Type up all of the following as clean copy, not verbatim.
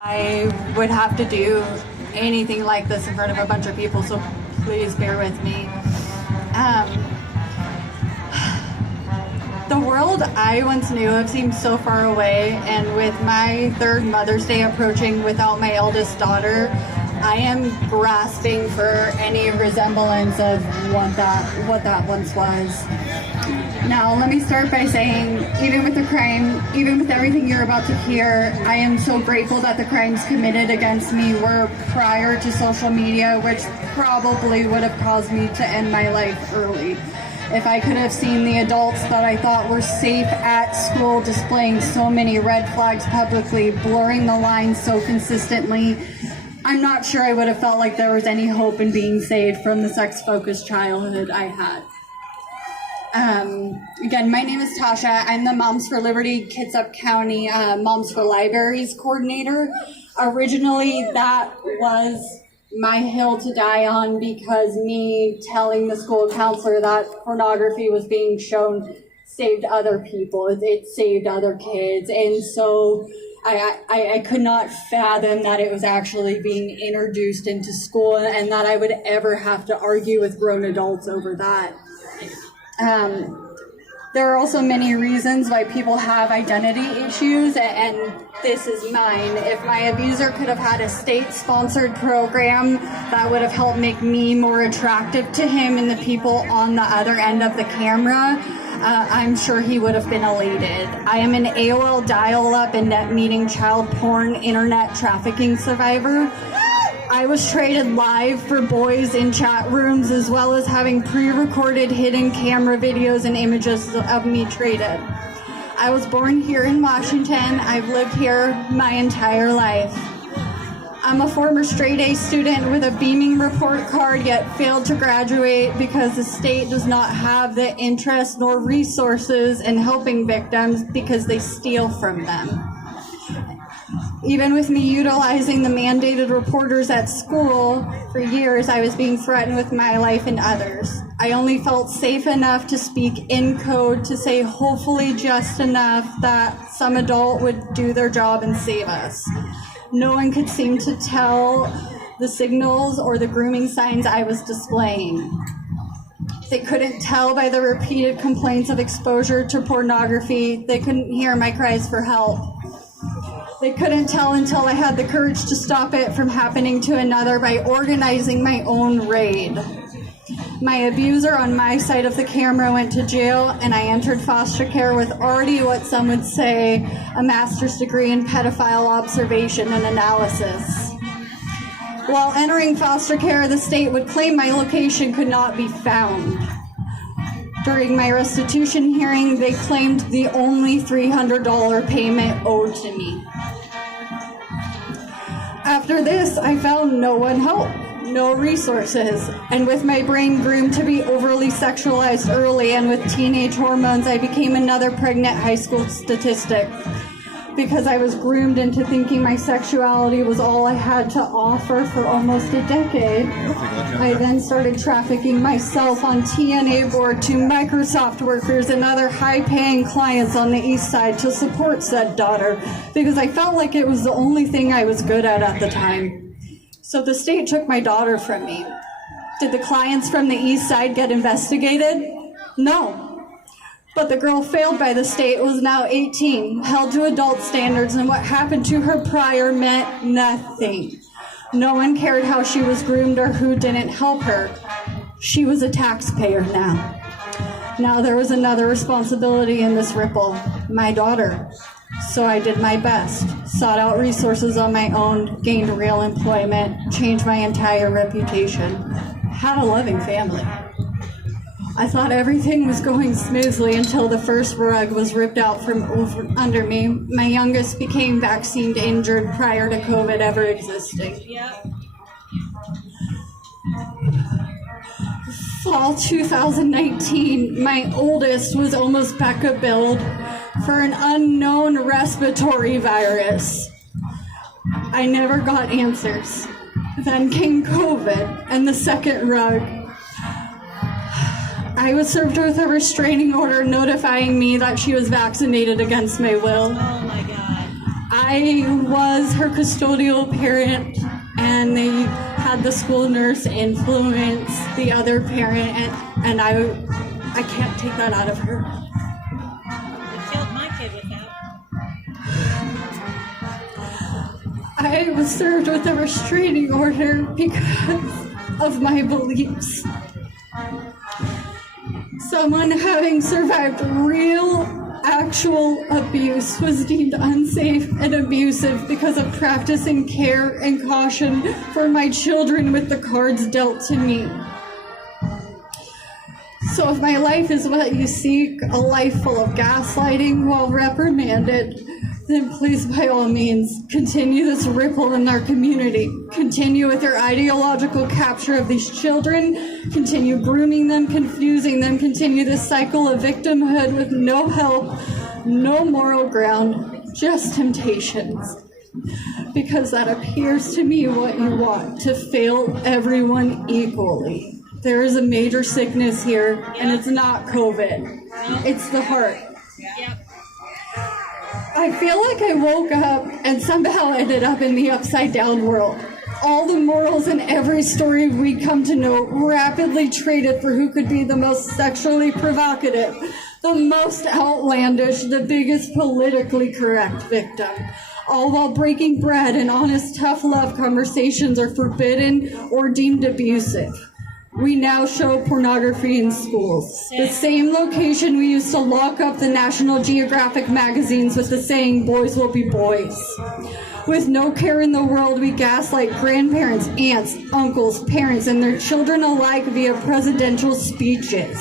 I would have to do anything like this in front of a bunch of people, so please bear with me. The world I once knew of seems so far away, and with my third Mother's Day approaching without my eldest daughter, I am grasping for any resemblance of what that once was. Now, let me start by saying, even with the crime, even with everything you're about to hear, I am so grateful that the crimes committed against me were prior to social media, which probably would have caused me to end my life early. If I could have seen the adults that I thought were safe at school displaying so many red flags publicly, blurring the lines so consistently, I'm not sure I would have felt like there was any hope in being saved from the sex-focused childhood I had. Again, my name is Tasha. I'm the Moms for Liberty Kitsap County Moms for Libraries coordinator. Originally, that was my hill to die on because me telling the school counselor that pornography was being shown saved other people. It saved other kids. And so I could not fathom that it was actually being introduced into school and that I would ever have to argue with grown adults over that. There are also many reasons why people have identity issues, and this is mine. If my abuser could have had a state-sponsored program that would have helped make me more attractive to him and the people on the other end of the camera, I'm sure he would have been elated. I am an AOL dial-up and net meeting child porn internet trafficking survivor. I was traded live for boys in chat rooms, as well as having pre-recorded hidden camera videos and images of me traded. I was born here in Washington. I've lived here my entire life. I'm a former straight-A student with a beaming report card, yet failed to graduate because the state does not have the interest nor resources in helping victims because they steal from them. Even with me utilizing the mandated reporters at school for years, I was being threatened with my life and others. I only felt safe enough to speak in code to say hopefully just enough that some adult would do their job and save us. No one could seem to tell the signals or the grooming signs I was displaying. They couldn't tell by the repeated complaints of exposure to pornography. They couldn't hear my cries for help. They couldn't tell until I had the courage to stop it from happening to another by organizing my own raid. My abuser on my side of the camera went to jail, and I entered foster care with already what some would say a master's degree in pedophile observation and analysis. While entering foster care, the state would claim my location could not be found. During my restitution hearing, they claimed the only $300 payment owed to me. After this, I found no one help, no resources, and with my brain groomed to be overly sexualized early and with teenage hormones, I became another pregnant high school statistic. Because I was groomed into thinking my sexuality was all I had to offer for almost a decade, I then started trafficking myself on TNA board to Microsoft workers and other high-paying clients on the east side to support said daughter, because I felt like it was the only thing I was good at the time. So the state took my daughter from me. Did the clients from the east side get investigated? No. But the girl failed by the state was now 18, held to adult standards, and what happened to her prior meant nothing. No one cared how she was groomed or who didn't help her. She was a taxpayer now. Now there was another responsibility in this ripple, my daughter. So I did my best, sought out resources on my own, gained real employment, changed my entire reputation, had a loving family. I thought everything was going smoothly until the first rug was ripped out from under me. My youngest became vaccine injured prior to COVID ever existing. Yep. Fall 2019, my oldest was almost Becca billed for an unknown respiratory virus. I never got answers. Then came COVID and the second rug. I was served with a restraining order notifying me that she was vaccinated against my will. Oh my God. I was her custodial parent, and they had the school nurse influence the other parent, and I can't take that out of her. You killed my kid with that. I was served with a restraining order because of my beliefs. Someone having survived real, actual abuse was deemed unsafe and abusive because of practicing care and caution for my children with the cards dealt to me. So if my life is what you seek, a life full of gaslighting while reprimanded, then please, by all means, continue this ripple in our community. Continue with your ideological capture of these children. Continue grooming them, confusing them. Continue this cycle of victimhood with no help, no moral ground, just temptations. Because that appears to me what you want, to fail everyone equally. There is a major sickness here, and it's not COVID. It's the heart. I feel like I woke up and somehow ended up in the upside down world. All the morals in every story we come to know rapidly traded for who could be the most sexually provocative, the most outlandish, the biggest politically correct victim. All while breaking bread and honest, tough love conversations are forbidden or deemed abusive. We now show pornography in schools. The same location we used to lock up the National Geographic magazines with the saying, "Boys will be boys." With no care in the world, we gaslight grandparents, aunts, uncles, parents, and their children alike via presidential speeches.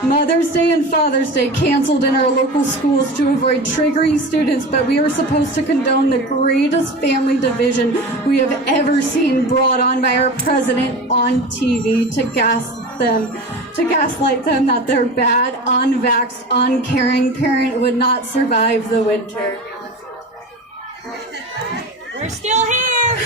Mother's Day and Father's Day canceled in our local schools to avoid triggering students, but we are supposed to condone the greatest family division we have ever seen brought on by our president on TV to gaslight them that their bad, unvaxxed, uncaring parent would not survive the winter. We're still here.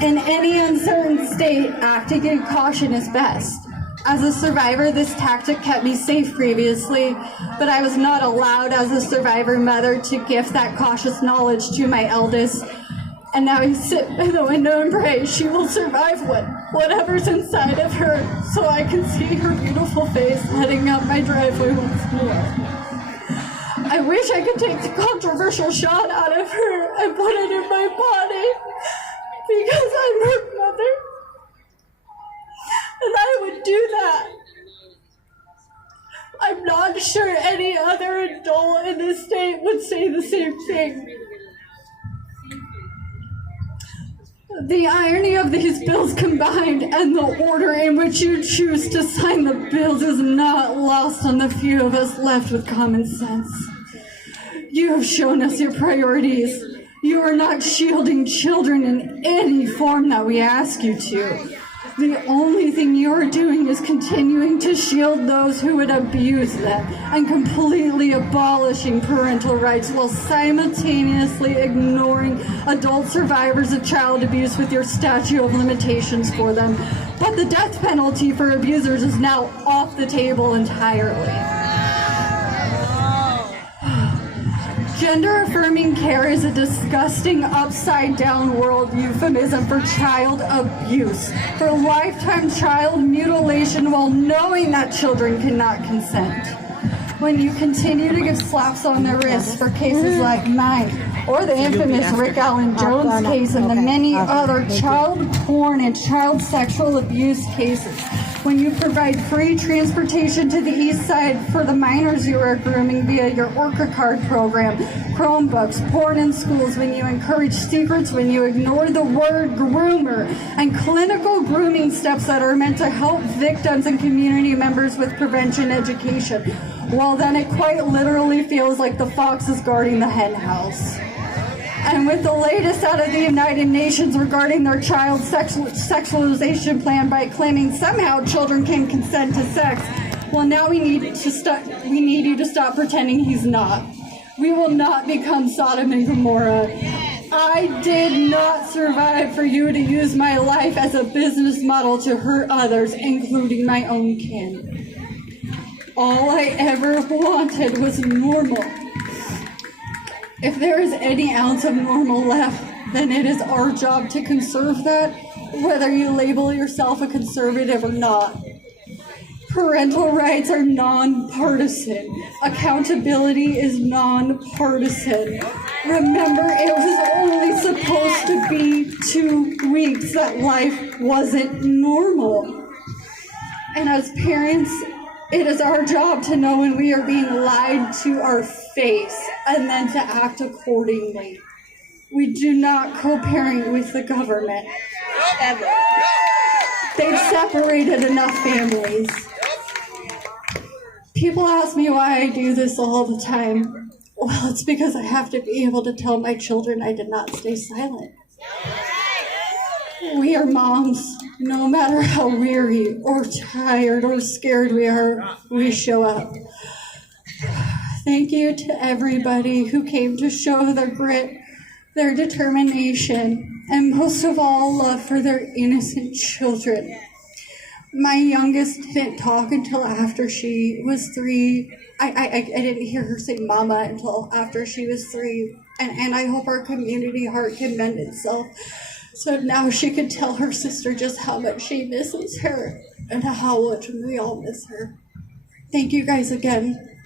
In any uncertain state, acting in caution is best. As a survivor, this tactic kept me safe previously, but I was not allowed as a survivor mother to gift that cautious knowledge to my eldest. And now I sit by the window and pray she will survive whatever's inside of her, so I can see her beautiful face heading up my driveway once more. I wish I could take the controversial shot out of her and put it in my body, because I'm her mother. And I would do that. I'm not sure any other adult in this state would say the same thing. The irony of these bills combined and the order in which you choose to sign the bills is not lost on the few of us left with common sense. You have shown us your priorities. You are not shielding children in any form that we ask you to. The only thing you are doing is continuing to shield those who would abuse them and completely abolishing parental rights while simultaneously ignoring adult survivors of child abuse with your statute of limitations for them. But the death penalty for abusers is now off the table entirely. Gender-affirming care is a disgusting upside-down world euphemism for child abuse, for lifetime child mutilation while knowing that children cannot consent. When you continue to give slaps on the wrist for cases like mine, or the infamous Rick Allen Jones case and the many other child porn and child sexual abuse cases, when you provide free transportation to the east side for the minors you are grooming via your Orca card program, Chromebooks, porn in schools, when you encourage secrets, when you ignore the word groomer, and clinical grooming steps that are meant to help victims and community members with prevention education, well then it quite literally feels like the fox is guarding the hen house. And with the latest out of the United Nations regarding their child sexualization plan by claiming somehow children can consent to sex, well now we need you to stop pretending he's not. We will not become Sodom and Gomorrah. I did not survive for you to use my life as a business model to hurt others, including my own kin. All I ever wanted was normal. If there is any ounce of normal left, then it is our job to conserve that, whether you label yourself a conservative or not. Parental rights are nonpartisan. Accountability is nonpartisan. Remember, it was only supposed to be 2 weeks that life wasn't normal. And as parents, it is our job to know when we are being lied to our face and then to act accordingly. We do not co-parent with the government. Ever. They've separated enough families. People ask me why I do this all the time. Well, it's because I have to be able to tell my children I did not stay silent. We are moms. No matter how weary or tired or scared we are, we show up. Thank you to everybody who came to show their grit, their determination, and most of all, love for their innocent children. My youngest didn't talk until after she was 3. I didn't hear her say mama until after she was 3. And I hope our community heart can mend itself. So now she could tell her sister just how much she misses her and how much we all miss her. Thank you guys again.